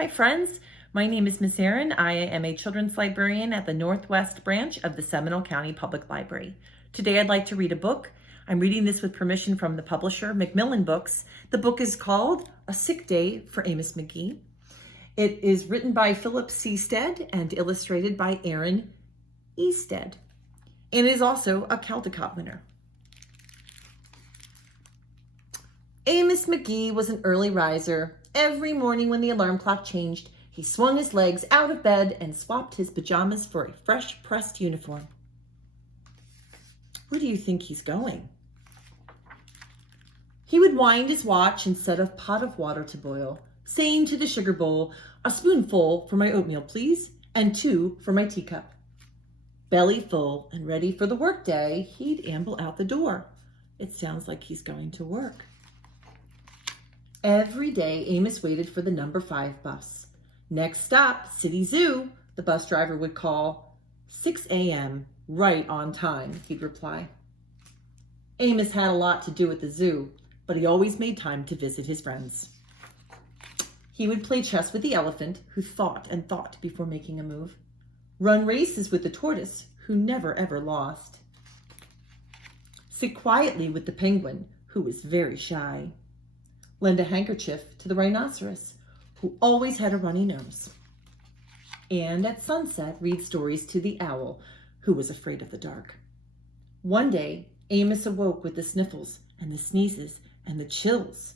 Hi friends, my name is Miss Erin. I am a children's librarian at the Northwest branch of the Seminole County Public Library. Today I'd like to read a book. I'm reading this with permission from the publisher, Macmillan Books. The book is called A Sick Day for Amos McGee. It is written by Philip C. Stead and illustrated by Erin Stead. And it is also a Caldecott winner. Amos McGee was an early riser. Every morning when the alarm clock changed, he swung his legs out of bed and swapped his pajamas for a fresh pressed uniform. Where do you think he's going? He would wind his watch and set a pot of water to boil, saying to the sugar bowl, "A spoonful for my oatmeal, please, and 2 for my teacup." Belly full and ready for the workday, he'd amble out the door. It sounds like he's going to work. Every day, Amos waited for the number 5 bus. "Next stop, City Zoo," the bus driver would call. 6 a.m., right on time, he'd reply. Amos had a lot to do at the zoo, but he always made time to visit his friends. He would play chess with the elephant, who thought and thought before making a move. Run races with the tortoise, who never ever lost. Sit quietly with the penguin, who was very shy. Lend a handkerchief to the rhinoceros, who always had a runny nose. And at sunset, read stories to the owl, who was afraid of the dark. One day, Amos awoke with the sniffles and the sneezes and the chills.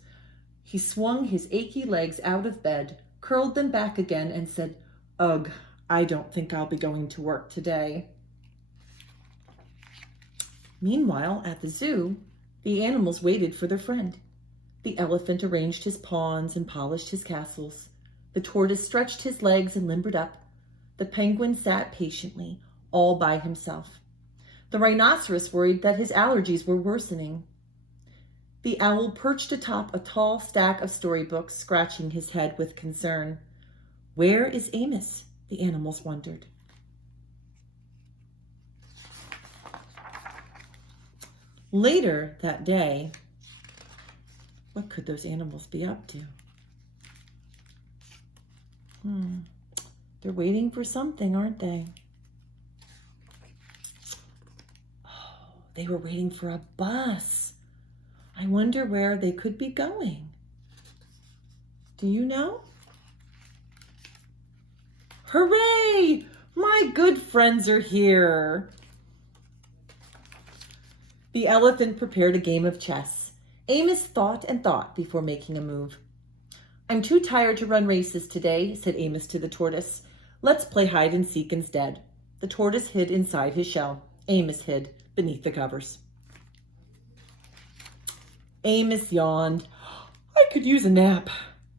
He swung his achy legs out of bed, curled them back again, and said, "Ugh, I don't think I'll be going to work today." Meanwhile, at the zoo, the animals waited for their friend. The elephant arranged his pawns and polished his castles. The tortoise stretched his legs and limbered up. The penguin sat patiently, all by himself. The rhinoceros worried that his allergies were worsening. The owl perched atop a tall stack of storybooks, scratching his head with concern. Where is Amos? The animals wondered. Later that day, what could those animals be up to? They're waiting for something, aren't they? Oh, they were waiting for a bus. I wonder where they could be going. Do you know? Hooray! My good friends are here. The elephant prepared a game of chess. Amos thought and thought before making a move. "I'm too tired to run races today," said Amos to the tortoise. "Let's play hide and seek instead." The tortoise hid inside his shell. Amos hid beneath the covers. Amos yawned. "I could use a nap."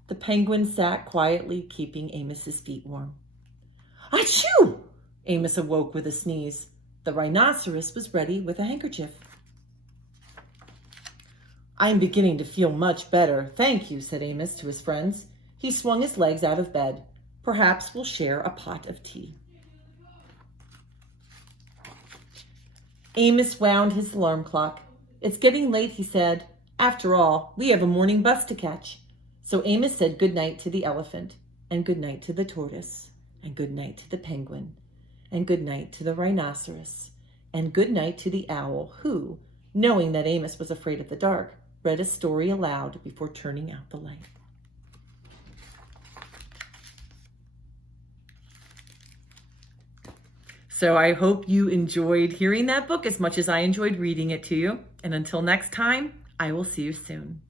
The penguin sat quietly, keeping Amos's feet warm. Achoo! Amos awoke with a sneeze. The rhinoceros was ready with a handkerchief. "I'm beginning to feel much better, thank you," said Amos to his friends. He swung his legs out of bed. "Perhaps we'll share a pot of tea." Amos wound his alarm clock. "It's getting late," he said. "After all, we have a morning bus to catch." So Amos said good night to the elephant, and good night to the tortoise, and good night to the penguin, and good night to the rhinoceros, and good night to the owl, who, knowing that Amos was afraid of the dark, read a story aloud before turning out the light. So I hope you enjoyed hearing that book as much as I enjoyed reading it to you. And until next time, I will see you soon.